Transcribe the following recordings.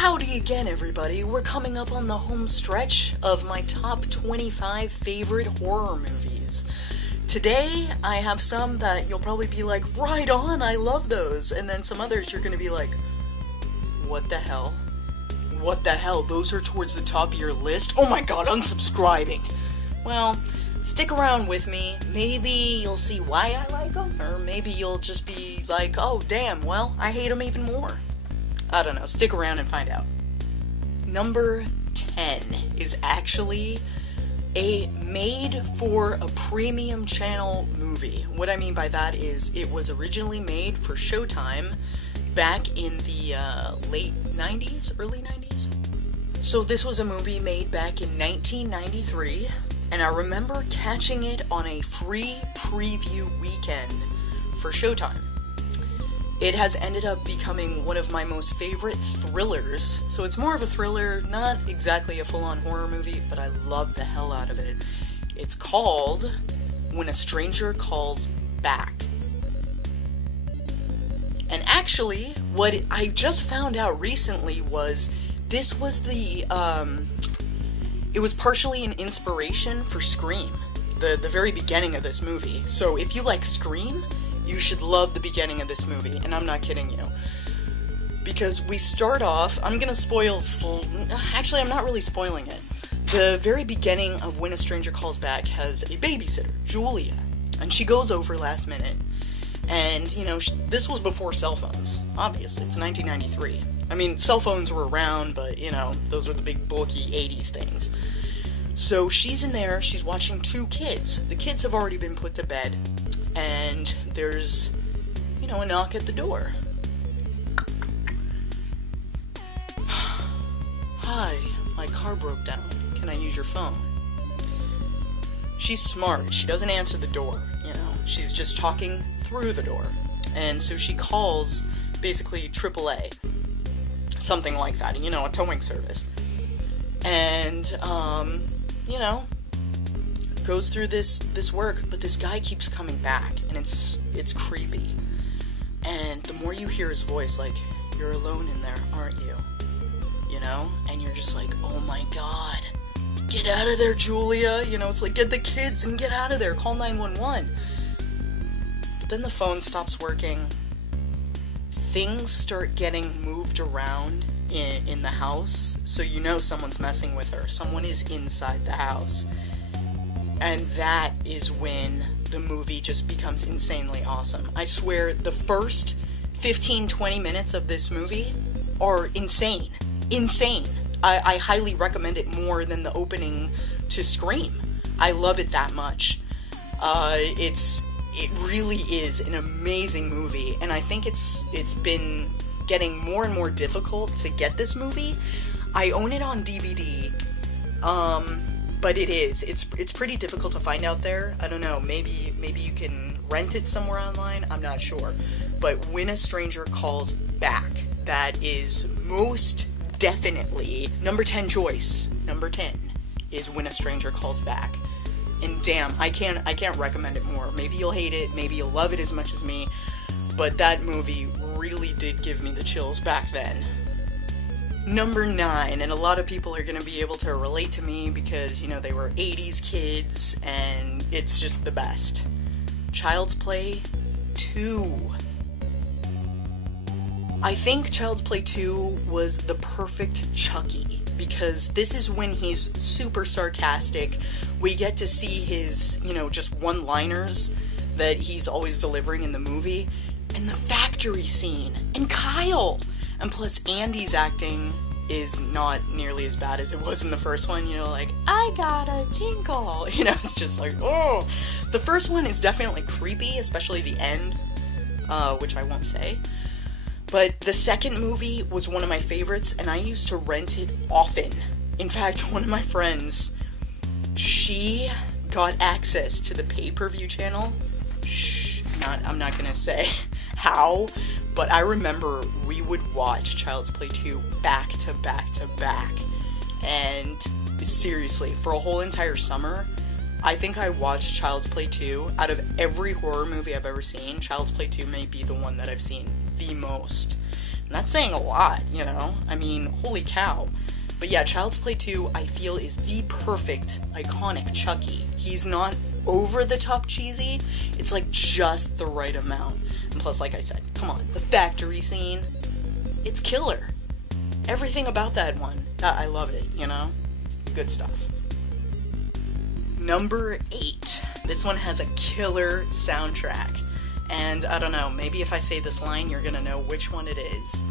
Howdy again, everybody. We're coming up on the home stretch of my top 25 favorite horror movies. Today, I have some that you'll probably be like, right on, I love those. And then some others you're going to be like, what the hell? What the hell? Those are towards the top of your list? Oh my god, unsubscribing. Well, stick around with me. Maybe you'll see why I like them, or maybe you'll just be like, oh damn, well, I hate them even more. I don't know, stick around and find out. Number 10 is actually a made-for-a-premium channel movie. What I mean by that is it was originally made for Showtime back in the late 90s, early 90s. So this was a movie made back in 1993, and I remember catching it on a free preview weekend for Showtime. It has ended up becoming one of my most favorite thrillers. So it's more of a thriller, not exactly a full-on horror movie, but I love the hell out of it. It's called When a Stranger Calls Back. And actually, what I just found out recently was this was it was partially an inspiration for Scream, the very beginning of this movie. So if you like Scream, you should love the beginning of this movie, and I'm not kidding you. Because we start off, I'm gonna spoil, actually I'm not really spoiling it. The very beginning of When a Stranger Calls Back has a babysitter, Julia, and she goes over last minute. And, you know, this was before cell phones, obviously, it's 1993. I mean, cell phones were around, but, you know, those were the big bulky 80s things. So she's in there, she's watching two kids. The kids have already been put to bed. And there's, you know, a knock at the door. Hi, my car broke down. Can I use your phone? She's smart. She doesn't answer the door, you know. She's just talking through the door. And so she calls, basically, AAA. Something like that, you know, a towing service. And, you know, goes through this work, but this guy keeps coming back, and it's creepy. And the more you hear his voice, like, you're alone in there, aren't you? You know? And you're just like, oh my god, get out of there, Julia. You know, it's like, get the kids and get out of there, call 911. But then the phone stops working. Things start getting moved around in the house, so you know someone's messing with her. Someone is inside the house. And that is when the movie just becomes insanely awesome. I swear, the first 15-20 minutes of this movie are insane. Insane. I highly recommend it more than the opening to Scream. I love it that much. It really is an amazing movie, and I think it's been getting more and more difficult to get this movie. I own it on DVD, but it's pretty difficult to find out there. I don't know, maybe you can rent it somewhere online, I'm not sure. But When a Stranger Calls Back, that is most definitely number 10 choice. Number 10 is When a Stranger Calls Back. And damn, I can't recommend it more. Maybe you'll hate it, maybe you'll love it as much as me, but that movie really did give me the chills back then. Number 9, and a lot of people are going to be able to relate to me because, you know, they were 80s kids, and it's just the best. Child's Play 2. I think Child's Play 2 was the perfect Chucky, because this is when he's super sarcastic. We get to see his, you know, just one-liners that he's always delivering in the movie, and the factory scene, and Kyle! And plus, Andy's acting is not nearly as bad as it was in the first one, you know, like, I got a tinkle, you know, it's just like, oh. The first one is definitely creepy, especially the end, which I won't say. But the second movie was one of my favorites, and I used to rent it often. In fact, one of my friends, she got access to the pay-per-view channel. I'm not gonna say how, but I remember we would watch Child's Play 2 back to back to back. And seriously, for a whole entire summer, I think I watched Child's Play 2. Out of every horror movie I've ever seen, Child's Play 2 may be the one that I've seen the most. And that's saying a lot, you know? I mean, holy cow. But yeah, Child's Play 2, I feel, is the perfect, iconic Chucky. He's not over the top cheesy, it's like just the right amount. And plus, like I said, come on, the factory scene, it's killer. Everything about that one, I love it, you know? Good stuff. Number 8. This one has a killer soundtrack. And I don't know, maybe if I say this line, you're gonna know which one it is.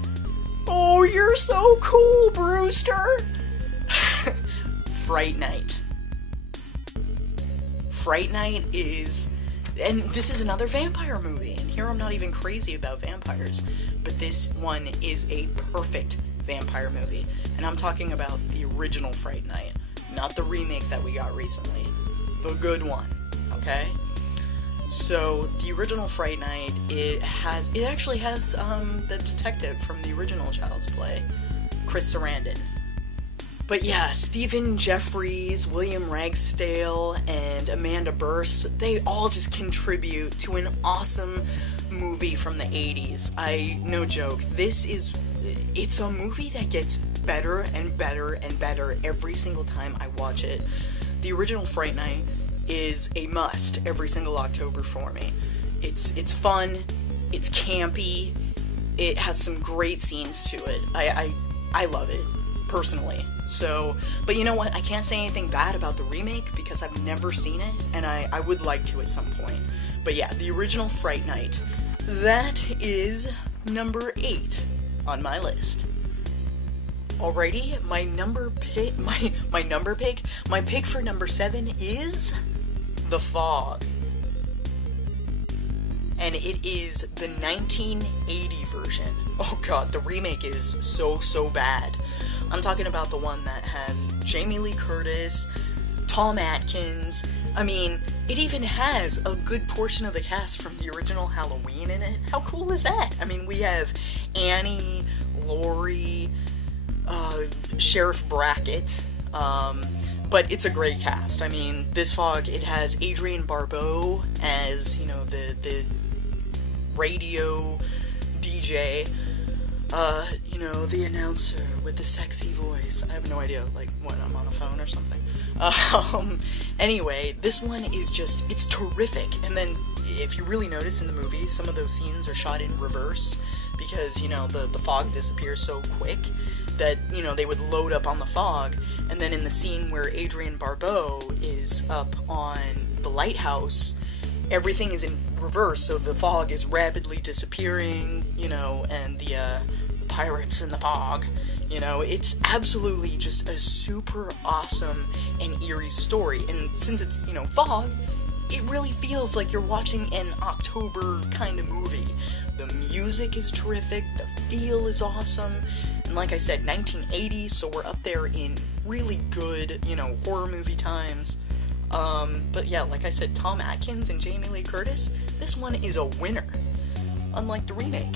Oh, you're so cool, Brewster! Fright Night. Fright Night is... And this is another vampire movie, and here I'm not even crazy about vampires, but this one is a perfect vampire movie. And I'm talking about the original Fright Night, not the remake that we got recently. The good one, okay? So, the original Fright Night, it actually has, the detective from the original Child's Play, Chris Sarandon. But yeah, Stephen Jeffries, William Ragsdale, and Amanda Burse, they all just contribute to an awesome movie from the 80s. No joke, it's a movie that gets better and better and better every single time I watch it. The original Fright Night is a must every single October for me. It's fun, it's campy, it has some great scenes to it. I love it, personally. So, but you know what, I can't say anything bad about the remake because I've never seen it, and I would like to at some point. But yeah, the original Fright Night, that is number 8 on my list. Alrighty, my pick for number 7 is The Fog. And it is the 1980 version. Oh god, the remake is so bad. I'm talking about the one that has Jamie Lee Curtis, Tom Atkins. I mean, it even has a good portion of the cast from the original Halloween in it. How cool is that? I mean, we have Annie, Laurie, Sheriff Brackett, but it's a great cast. I mean, this Fog, it has Adrienne Barbeau as, you know, the radio DJ, you know, the announcer with the sexy voice. I have no idea, like, what, I'm on a phone or something. Anyway, this one is just, it's terrific. And then, if you really notice in the movie, some of those scenes are shot in reverse, because, you know, the fog disappears so quick that, you know, they would load up on the fog, and then in the scene where Adrienne Barbeau is up on the lighthouse, everything is in reverse, so the fog is rapidly disappearing, you know, and the pirates in the fog, you know, it's absolutely just a super awesome and eerie story, and since it's, you know, fog, it really feels like you're watching an October kind of movie. The music is terrific, the feel is awesome, and like I said, 1980, so we're up there in really good, you know, horror movie times. But yeah, like I said, Tom Atkins and Jamie Lee Curtis, this one is a winner, unlike the remake.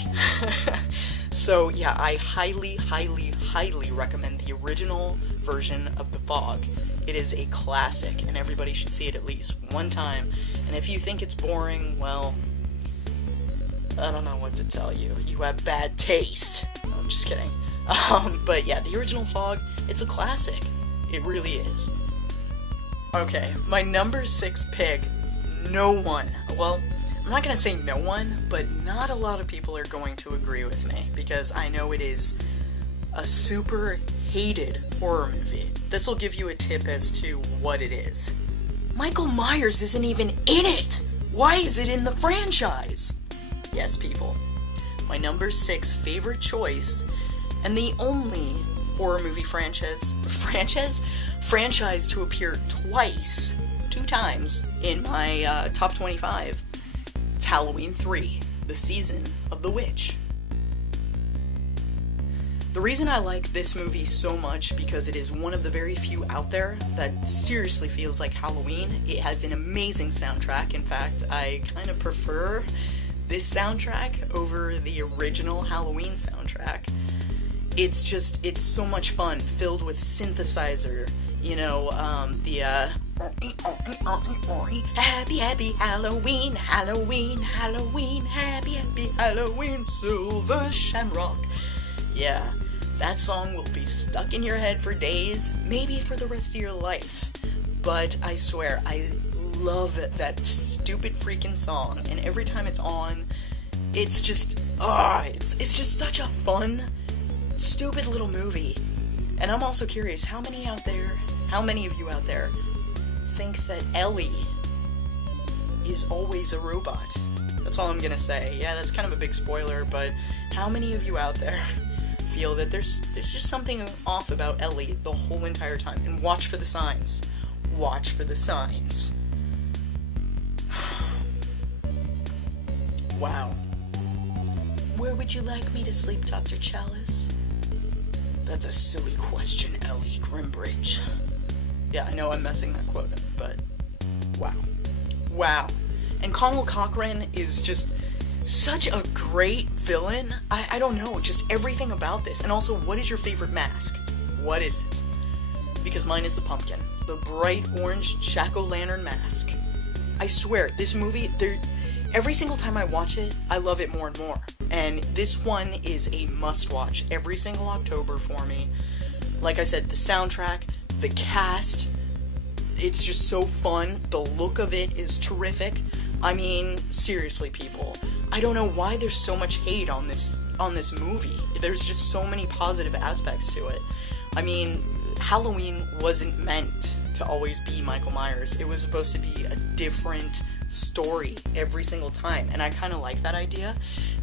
So yeah, I highly recommend the original version of The Fog. It is a classic, and everybody should see it at least one time. And if you think it's boring, well, I don't know what to tell you. You have bad taste. No, I'm just kidding. But yeah, the original Fog, it's a classic. It really is. Okay, my number 6 pick, no one, well, I'm not gonna say no one, but not a lot of people are going to agree with me, because I know it is a super hated horror movie. This will give you a tip as to what it is. Michael Myers isn't even in it! Why is it in the franchise? Yes, people. My number 6 favorite choice, and the only horror movie franchise to appear twice, 2 times, in my top 25. It's Halloween 3, The Season of the Witch. The reason I like this movie so much, because it is one of the very few out there that seriously feels like Halloween. It has an amazing soundtrack. In fact, I kind of prefer this soundtrack over the original Halloween soundtrack. It's so much fun, filled with synthesizer, you know, happy Halloween, happy Halloween, Silver Shamrock. Yeah, that song will be stuck in your head for days, maybe for the rest of your life. But I swear, I love that stupid freaking song, and every time it's on, it's just, it's just such a fun, stupid little movie. And I'm also curious, how many of you out there think that Ellie is always a robot? That's all I'm gonna say. Yeah, that's kind of a big spoiler, but how many of you out there feel that there's just something off about Ellie the whole entire time? And watch for the signs. Watch for the signs. Wow. Where would you like me to sleep, Dr. Chalice? That's a silly question, Ellie Grimbridge. Yeah, I know I'm messing that quote up, but wow. Wow. And Connell Cochran is just such a great villain. I don't know, just everything about this. And also, what is your favorite mask? What is it? Because mine is the pumpkin. The bright orange jack-o'-lantern mask. I swear, this movie, every single time I watch it, I love it more and more. And this one is a must-watch every single October for me. Like I said, the soundtrack, the cast, it's just so fun. The look of it is terrific. I mean, seriously, people, I don't know why there's so much hate on this movie. There's just so many positive aspects to it. I mean, Halloween wasn't meant to always be Michael Myers. It was supposed to be a different story every single time, and I kind of like that idea.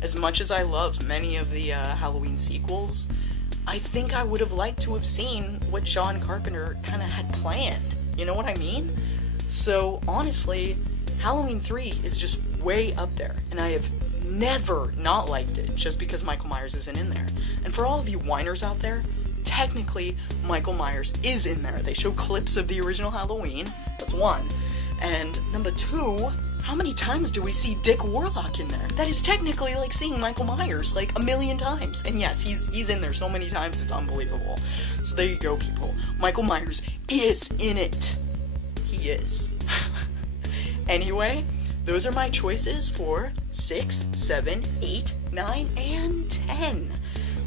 As much as I love many of the Halloween sequels, I think I would have liked to have seen what John Carpenter kind of had planned. You know what I mean? So, honestly, Halloween 3 is just way up there, and I have never not liked it just because Michael Myers isn't in there. And for all of you whiners out there, technically, Michael Myers is in there. They show clips of the original Halloween. That's one. And number two, how many times do we see Dick Warlock in there? That is technically like seeing Michael Myers like a million times. And yes, he's in there so many times, it's unbelievable. So there you go, people. Michael Myers is in it. He is. Anyway, those are my choices for 6, 7, 8, 9, and 10.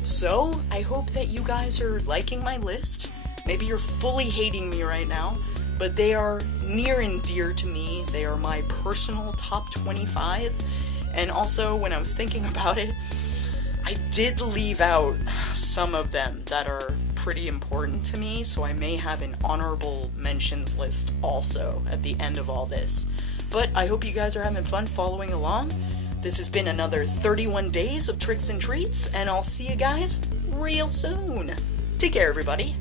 So, I hope that you guys are liking my list. Maybe you're fully hating me right now, but they are near and dear to me. They are my personal top 25. And also, when I was thinking about it, I did leave out some of them that are pretty important to me, so I may have an honorable mentions list also at the end of all this. But I hope you guys are having fun following along. This has been another 31 days of tricks and treats, and I'll see you guys real soon. Take care, everybody.